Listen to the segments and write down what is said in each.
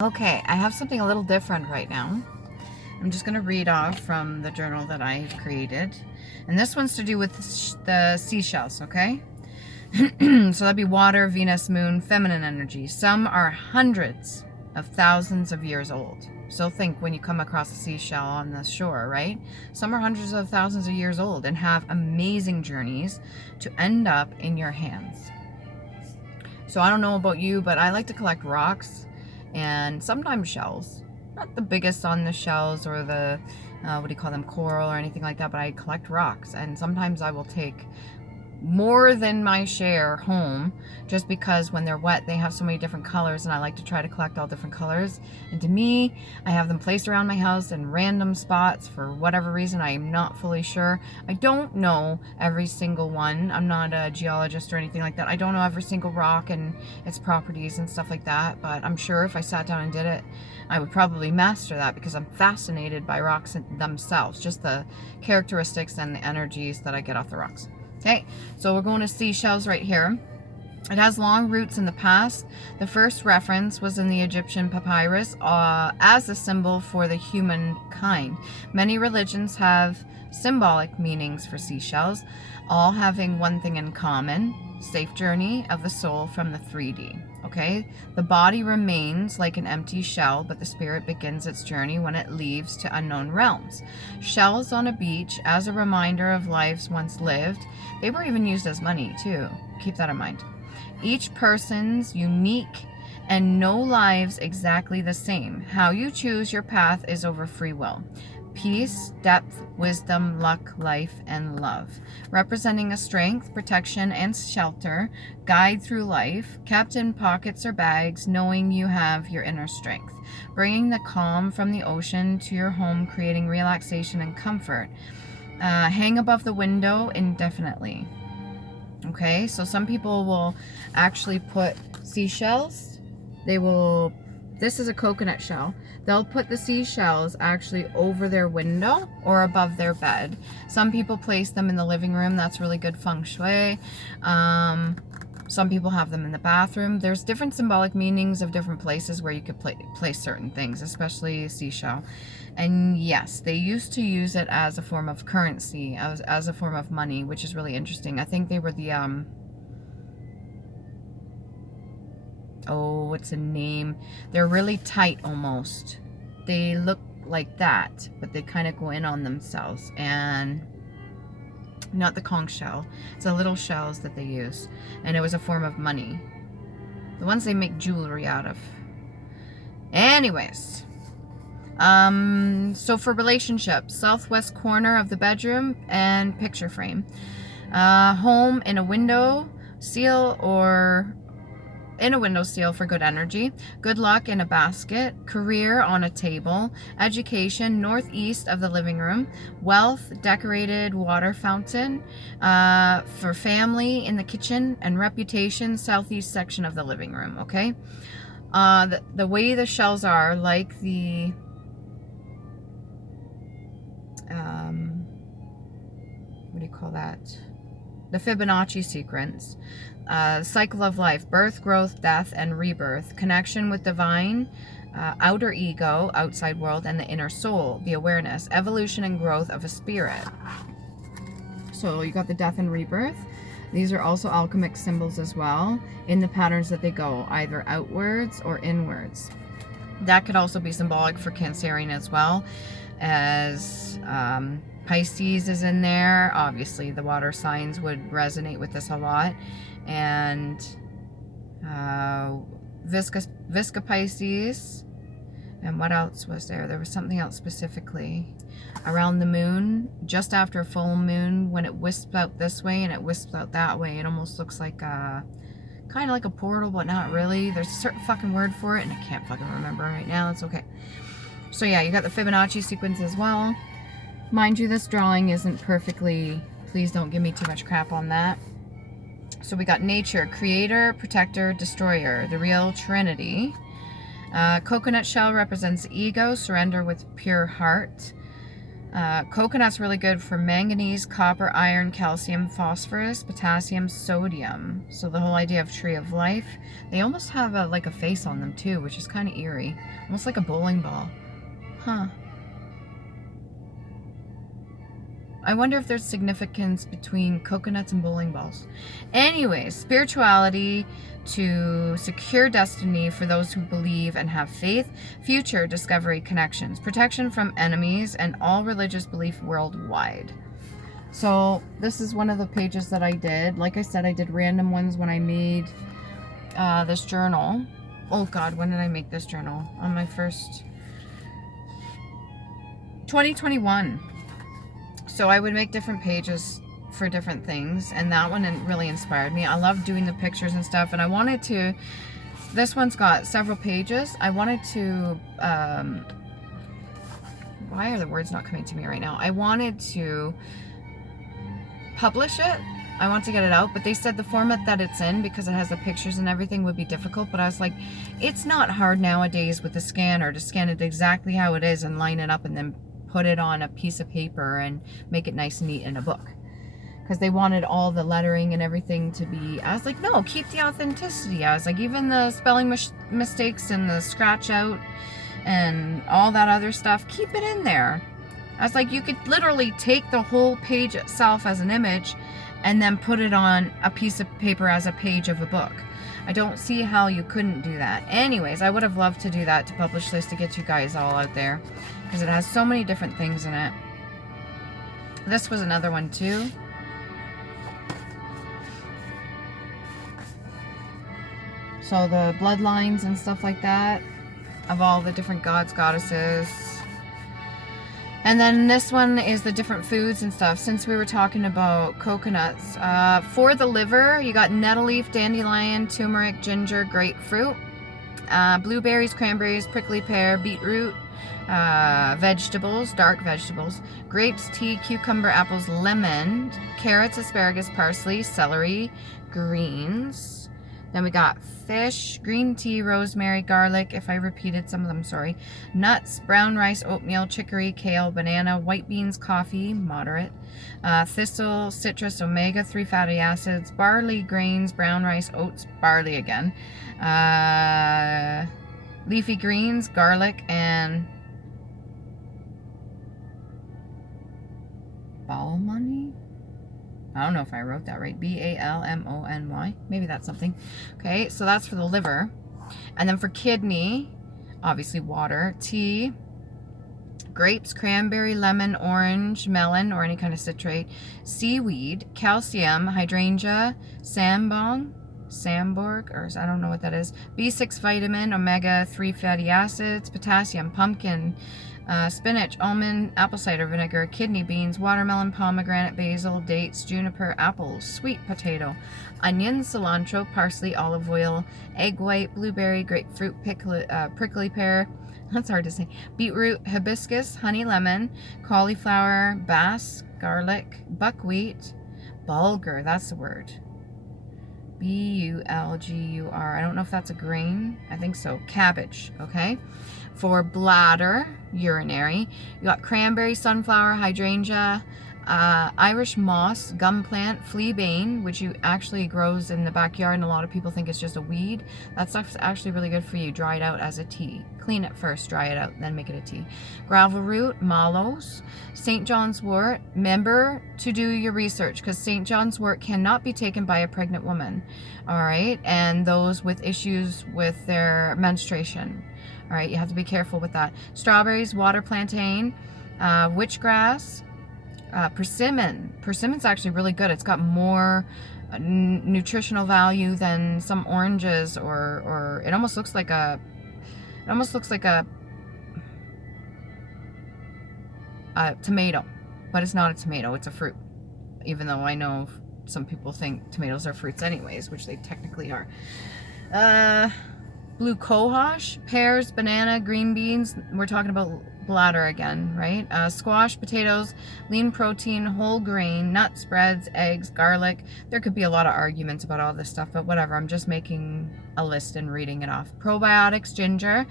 Okay, I have something a little different right now. I'm just going to read off from the journal that I've created. And this one's to do with the seashells, okay? So that'd be water, Venus, moon, feminine energy. Some are hundreds of thousands of years old. So think when you come across a seashell on the shore, right? Some are hundreds of thousands of years old and have amazing journeys to end up in your hands. So I don't know about you, but I like to collect rocks and sometimes shells. Not the biggest on the shells or the, what do you call them, coral or anything like that, but I collect rocks. And sometimes I will take more than my share home just because when they're wet they have so many different colors, and I like to try to collect all different colors. And to me, I have them placed around my house in random spots for whatever reason. I am not fully sure. I don't know every single one. I'm not a geologist or anything like that. I don't know every single rock and its properties and stuff like that, but I'm sure if I sat down and did it, I would probably master that because I'm fascinated by rocks themselves, just the characteristics and the energies that I get off the rocks. Okay, so we're going to seashells right here. It has long roots in the past. The first reference was in the Egyptian papyrus as a symbol for the humankind. Many religions have symbolic meanings for seashells, all having one thing in common: safe journey of the soul from the 3D. Okay, the body remains like an empty shell, but the spirit begins its journey when it leaves to unknown realms. Shells on a beach as a reminder of lives once lived. They were even used as money too. Keep that in mind. Each person's unique and no lives exactly the same. How you choose your path is over free will. Peace, depth, wisdom, luck, life, and love. Representing a strength, protection, and shelter. Guide through life, kept in pockets or bags, knowing you have your inner strength. Bringing the calm from the ocean to your home, creating relaxation and comfort. Hang above the window indefinitely. Okay, so some people will actually put seashells. This is a coconut shell. They'll put the seashells actually over their window or above their bed. Some people place them in the living room. That's really good feng shui. Some people have them in the bathroom. There's different symbolic meanings of different places where you could place certain things, especially seashell. And yes, they used to use it as a form of currency, as a form of money, which is really interesting. I think they were the, oh, what's the name? They're really tight almost. They look like that, but they kind of go in on themselves. And not the conch shell. It's the little shells that they use. And it was a form of money. The ones they make jewelry out of. Anyways. So for relationships, southwest corner of the bedroom and picture frame. Home in a window seal or in a window seal for good energy. Good luck in a basket. Career on a table. Education northeast of the living room. Wealth, decorated water fountain. For family in the kitchen. And reputation, southeast section of the living room. Okay. The way the shells are, like the what do you call that? The Fibonacci sequence. Cycle of life, birth, growth, death, and rebirth. Connection with divine, outer ego, outside world, and the inner soul, the awareness, evolution and growth of a spirit. So you got the death and rebirth. These are also alchemic symbols as well, in the patterns that they go, either outwards or inwards. That could also be symbolic for Cancerian as well, as Pisces is in there. Obviously, the water signs would resonate with this a lot. And Visca Pisces. And what else was there? There was something else specifically. Around the moon, just after a full moon, when it wisps out this way and it wisps out that way, it almost looks like a kind of like a portal, but not really. There's a certain fucking word for it, and I can't fucking remember right now. It's okay. So yeah, you got the Fibonacci sequence as well. Mind you, this drawing isn't perfectly, please don't give me too much crap on that. So we got nature, creator, protector, destroyer, the real trinity. Coconut shell represents ego, surrender with pure heart. Coconut's really good for manganese, copper, iron, calcium, phosphorus, potassium, sodium. So the whole idea of tree of life. They almost have like a face on them too, which is kind of eerie. Almost like a bowling ball. Huh. I wonder if there's significance between coconuts and bowling balls. Anyways, spirituality to secure destiny for those who believe and have faith, future discovery connections, protection from enemies, and all religious belief worldwide. So this is one of the pages that I did. Like I said, I did random ones when I made this journal. Oh God, when did I make this journal? On my first 2021. So I would make different pages for different things, and that one really inspired me. I love doing the pictures and stuff, and I wanted to, this one's got several pages. I wanted to, why are the words not coming to me right now? I wanted to publish it. I want to get it out, but they said the format that it's in, because it has the pictures and everything, would be difficult. But I was like, it's not hard nowadays with the scanner to scan it exactly how it is and line it up and then put it on a piece of paper and make it nice and neat in a book, because they wanted all the lettering and everything to be, I was like, no, keep the authenticity. I was like, even the spelling mistakes and the scratch out and all that other stuff, keep it in there. I was like, you could literally take the whole page itself as an image and then put it on a piece of paper as a page of a book. I don't see how you couldn't do that. Anyways, I would have loved to do that, to publish this, to get you guys all out there, because it has so many different things in it. This was another one too. So the bloodlines and stuff like that of all the different gods, goddesses. And then this one is the different foods and stuff. Since we were talking about coconuts, for the liver, you got nettle leaf, dandelion, turmeric, ginger, grapefruit, blueberries, cranberries, prickly pear, beetroot, vegetables, dark vegetables, grapes, tea, cucumber, apples, lemon, carrots, asparagus, parsley, celery, greens. Then we got fish, green tea, rosemary, garlic, if I repeated some of them, sorry. Nuts, brown rice, oatmeal, chicory, kale, banana, white beans, coffee, moderate. Thistle, citrus, omega-3 fatty acids, barley, grains, brown rice, oats, barley again. Leafy greens, garlic, and balmony? I don't know if I wrote that right. B-A-L-M-O-N-Y. Maybe that's something. Okay, so that's for the liver. And then for kidney, obviously water, tea, grapes, cranberry, lemon, orange, melon, or any kind of citrate, seaweed, calcium, hydrangea, sambong, Samborg, or I don't know what that is, B6 vitamin, omega-3 fatty acids, potassium, pumpkin, spinach, almond, apple cider vinegar, kidney beans, watermelon, pomegranate, basil, dates, juniper, apples, sweet potato, onion, cilantro, parsley, olive oil, egg white, blueberry, grapefruit, prickly pear, that's hard to say, beetroot, hibiscus, honey lemon, cauliflower, bass, garlic, buckwheat, bulgur, that's the word. B-U-L-G-U-R. I don't know if that's a grain. I think so. Cabbage, okay? For bladder, urinary, you got cranberry, sunflower, hydrangea, Irish moss, gum plant, fleabane, which actually grows in the backyard, and a lot of people think it's just a weed. That stuff's actually really good for you. Dry it out as a tea. Clean it first, dry it out, then make it a tea. Gravel root, mallows, St. John's wort. Remember to do your research, because St. John's wort cannot be taken by a pregnant woman, all right? And those with issues with their menstruation, all right? You have to be careful with that. Strawberries, water plantain, witchgrass, persimmon. Persimmon's actually really good. It's got more nutritional value than some oranges, or it almost looks like a tomato, but it's not a tomato, it's a fruit. Even though I know some people think tomatoes are fruits anyways, which they technically are. Blue cohosh, pears, banana, green beans. We're talking about bladder again, right? Squash, potatoes, lean protein, whole grain, nuts, breads, eggs, garlic. There could be a lot of arguments about all this stuff, but whatever. I'm just making a list and reading it off. Probiotics, ginger,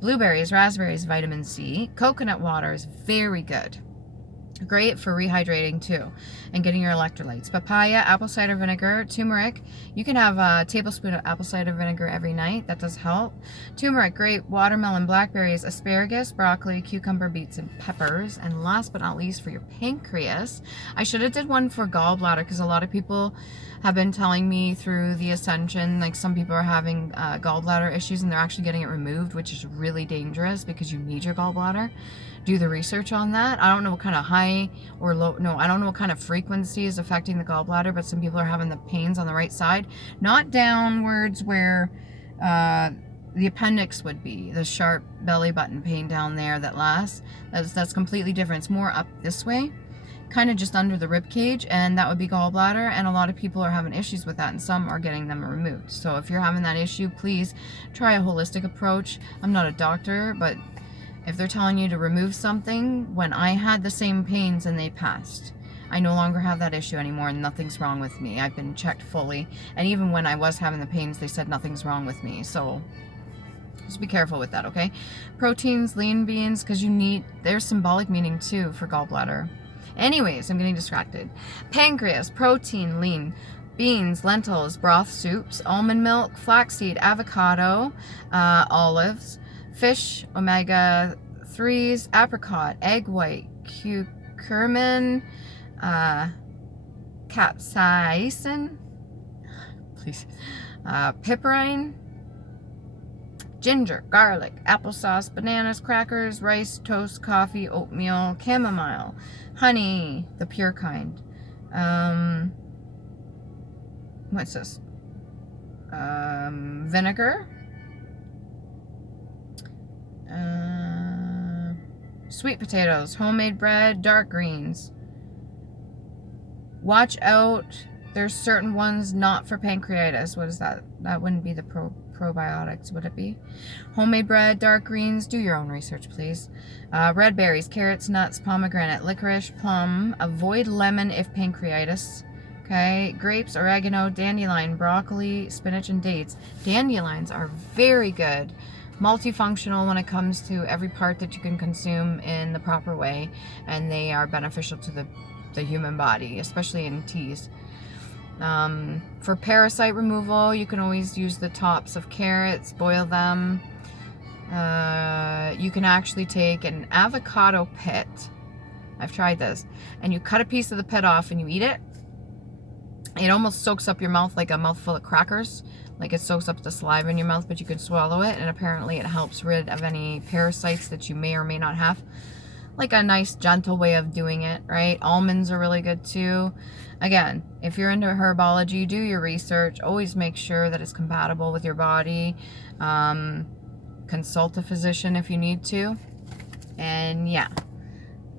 blueberries, raspberries, vitamin C. Coconut water is very good. Great for rehydrating too and getting your electrolytes. Papaya, apple cider vinegar, turmeric. You can have a tablespoon of apple cider vinegar every night. That does help. Turmeric, grape, watermelon, blackberries, asparagus, broccoli, cucumber, beets, and peppers. And last but not least, for your pancreas, I should have did one for gallbladder because a lot of people have been telling me through the Ascension, like some people are having gallbladder issues and they're actually getting it removed, which is really dangerous because you need your gallbladder. Do the research on that. I don't know what kind of high or low, no, I don't know what kind of frequency is affecting the gallbladder, but some people are having the pains on the right side, not downwards where the appendix would be, the sharp belly button pain down there that lasts. That's completely different. It's more up this way, kind of just under the rib cage, and that would be gallbladder, and a lot of people are having issues with that, and some are getting them removed. So if you're having that issue, please try a holistic approach. I'm not a doctor, but if they're telling you to remove something, when I had the same pains and they passed, I no longer have that issue anymore and nothing's wrong with me. I've been checked fully, and even when I was having the pains, they said nothing's wrong with me. So just be careful with that, okay? Proteins, lean beans, because there's symbolic meaning too for gallbladder. Anyways, I'm getting distracted. Pancreas, protein, lean beans, lentils, broth soups, almond milk, flaxseed, avocado, olives, fish, omega-3s, apricot, egg white, curcumin, capsaicin, please, piperine, ginger, garlic, applesauce, bananas, crackers, rice, toast, coffee, oatmeal, chamomile, honey, the pure kind. What's this? Vinegar. Sweet potatoes, homemade bread, dark greens. Watch out. There's certain ones not for pancreatitis. What is that? That wouldn't be the probiotics, would it be? Homemade bread, dark greens. Do your own research, please. Red berries, carrots, nuts, pomegranate, licorice, plum. Avoid lemon if pancreatitis. Okay, grapes, oregano, dandelion, broccoli, spinach, and dates. Dandelions are very good. Multifunctional when it comes to every part that you can consume in the proper way, and they are beneficial to the human body, especially in teas. For parasite removal, you can always use the tops of carrots, boil them. You can actually take an avocado pit. I've tried this. And you cut a piece of the pit off and you eat it. It almost soaks up your mouth like a mouthful of crackers. Like it soaks up the saliva in your mouth, but you can swallow it. And apparently it helps rid of any parasites that you may or may not have. Like a nice gentle way of doing it, right? Almonds are really good too. Again, if you're into herbology, do your research. Always make sure that it's compatible with your body. Consult a physician if you need to. And yeah.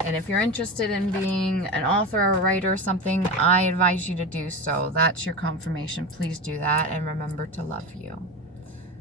And if you're interested in being an author or a writer or something, I advise you to do so. That's your confirmation. Please do that. And remember to love you.